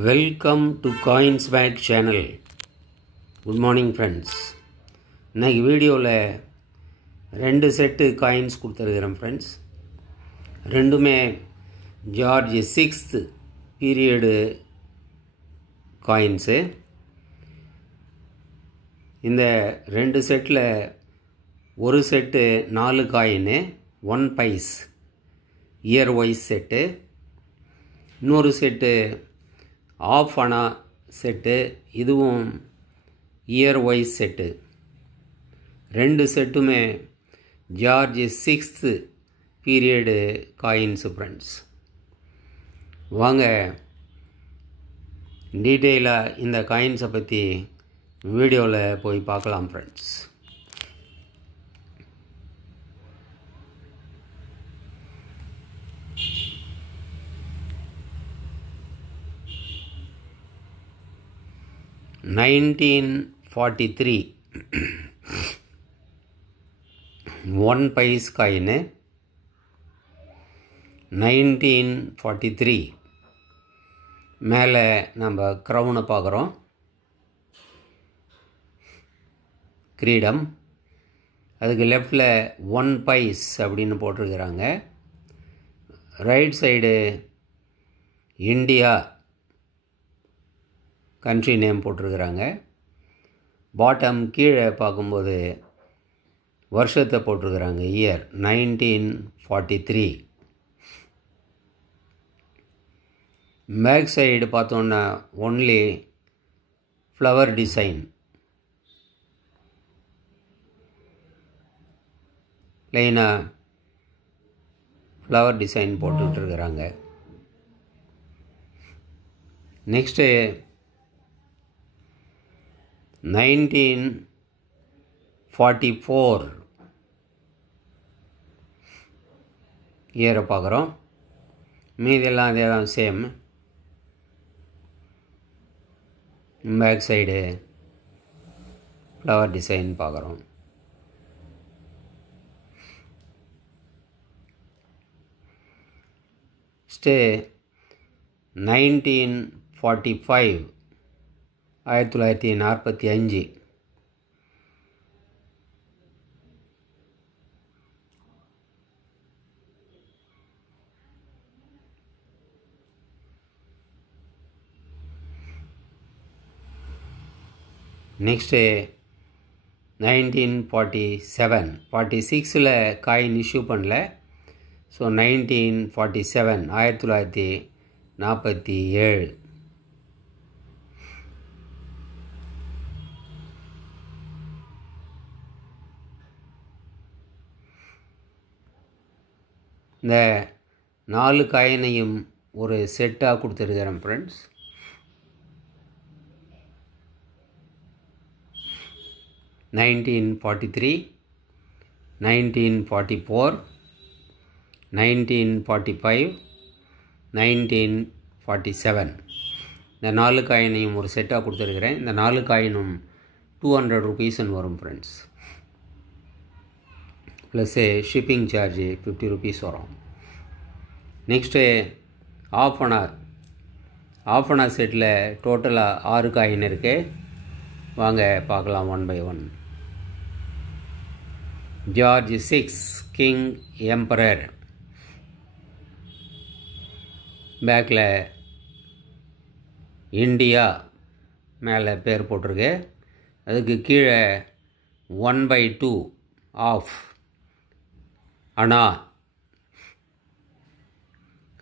Welcome to coins pack channel. Good morning friends. இன்றைக்கி வீடியோவில் 2 set coins கொடுத்துருக்குறேன் friends. ரெண்டுமே ஜார்ஜ் 6th பீரியடு காயின்ஸு. இந்த 2 செட்டில் ஒரு set 4 coin 1 pice year wise set, இன்னொரு செட்டு ஆஃப் அனா செட்டு, இதுவும் இயர் வைஸ் செட்டு. 2 செட்டுமே George 6th period coins friends. வாங்க டீட்டெயிலாக இந்த காயின்ஸை பற்றி வீடியோவில் போய் பார்க்கலாம் ஃப்ரெண்ட்ஸ். $1943 1 பைஸ் காயின்னு. 1943 மேலே நம்ம க்ரௌனை பார்க்குறோம், கிரீடம். அதுக்கு லெஃப்டில் 1 பைஸ் அப்படின்னு போட்டிருக்கிறாங்க. Right side India country name போட்டிருக்கிறாங்க. பாட்டம் கீழே பார்க்கும்போது வருஷத்தை போட்டிருக்கிறாங்க, இயர் 1943. பேக் சைடு பார்த்தோன்னா ஒன்லி ஃப்ளவர் டிசைன், லைனாக ஃப்ளவர் டிசைன் போட்டுட்ருக்கிறாங்க. நெக்ஸ்ட்டு 1944 இயரை பார்க்குறோம். மீதெல்லாம் அதே தான், same. Back side flower design பார்க்குறோம். ஸ்டே 1945 1945. நெக்ஸ்ட்டு 1947. 46ல் காயின் இஷ்யூ பண்ணல. ஸோ 1947 1947. இந்த 4 காயினையும் ஒரு செட்டாக கொடுத்துருக்கிறேன் ஃப்ரெண்ட்ஸ். $1943, $1944, $1945, $1947. இந்த 4 காயினையும் ஒரு செட்டாக கொடுத்துருக்கிறேன். இந்த 4 காயினும் 200 rupeesன்னு வரும் friends. Plus shipping charge 50 rupees வரும். நெக்ஸ்ட்டு ஆஃப் அனா செட்டில் டோட்டலாக 6 காயின் இருக்குது. வாங்க பார்க்கலாம் one by one. George 6 king emperor. பேக்கில் இந்தியா மேலே பேர் போட்டிருக்கு. அதுக்கு கீழே 1/2 ஆஃப் அனா,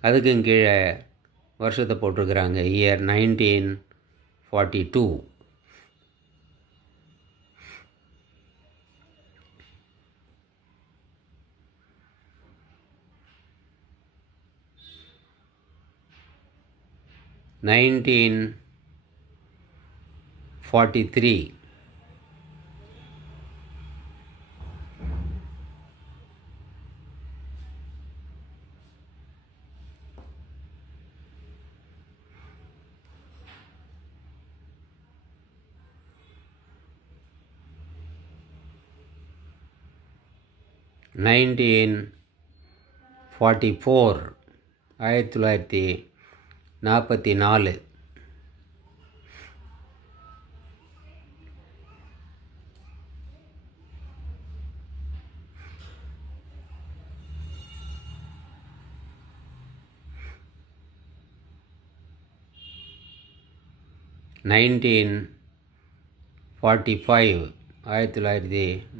அதுக்கும் கீழே வருஷத்தை போட்டிருக்கிறாங்க, இயர் 1942. $1943 1944 1944. 1945 1945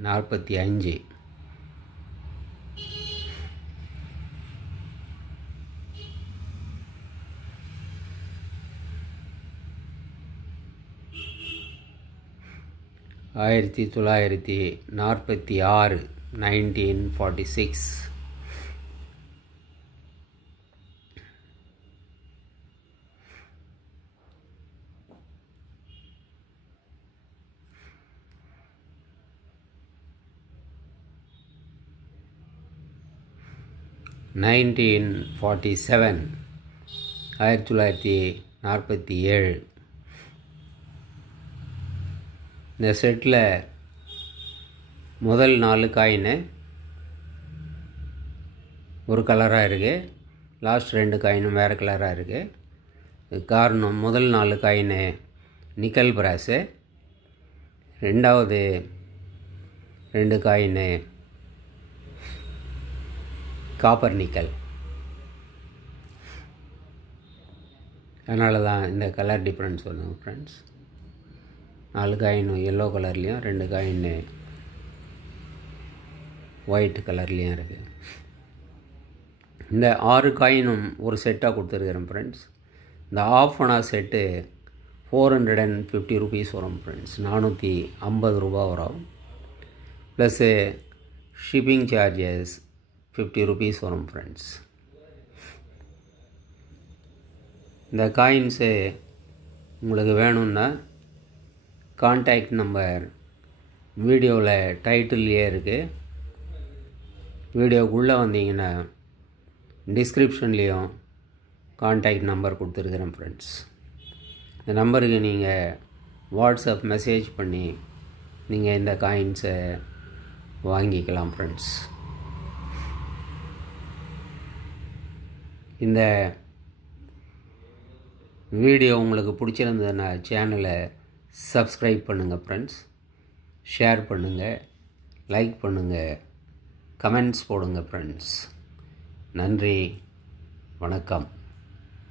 1946 1946 1947 1947 இந்த செட்டில் முதல் 4 காயினு ஒரு கலராக இருக்குது, லாஸ்ட் 2 காயினும் வேறு கலராக இருக்குது. காரணம் முதல் 4 காயினு நிக்கல் பிராஸு, ரெண்டாவது 2 காயினு காப்பர் நிக்கல். அதனால தான் இந்த கலர் டிஃப்ரென்ஸ் வருது ஃப்ரெண்ட்ஸ். 4 காயினும் எல்லோ கலர்லேயும் 2 காயின்னு ஒயிட் கலர்லேயும் இருக்குது. இந்த 6 காயினும் ஒரு செட்டாக கொடுத்துருக்குறேன் ஃப்ரெண்ட்ஸ். இந்த ஆஃப் அனா செட்டு 450 rupees வரும் ஃப்ரெண்ட்ஸ். 450 ரூபா வரும். ப்ளஸ்ஸு ஷிப்பிங் சார்ஜஸ் 50 rupees வரும் ஃப்ரெண்ட்ஸ். இந்த காயின்ஸு உங்களுக்கு வேணும்னா கான்டாக்ட் நம்பர் வீடியோவில் டைட்டில்லையே இருக்குது. வீடியோக்குள்ளே வந்தீங்கன்னா டிஸ்கிரிப்ஷன்லேயும் கான்டாக்ட் நம்பர் கொடுத்துருக்குறேன் ஃப்ரெண்ட்ஸ். இந்த நம்பருக்கு நீங்கள் வாட்ஸ்அப் மெசேஜ் பண்ணி நீங்கள் இந்த காயின்ஸை வாங்கிக்கலாம் ஃப்ரெண்ட்ஸ். இந்த வீடியோ உங்களுக்கு பிடிச்சிருந்ததுன்னா சேனலை சப்ஸ்கிரைப் பண்ணுங்கள் ஃப்ரெண்ட்ஸ். ஷேர் பண்ணுங்கள், லைக் பண்ணுங்கள், கமெண்ட்ஸ் போடுங்க ஃப்ரெண்ட்ஸ். நன்றி, வணக்கம்.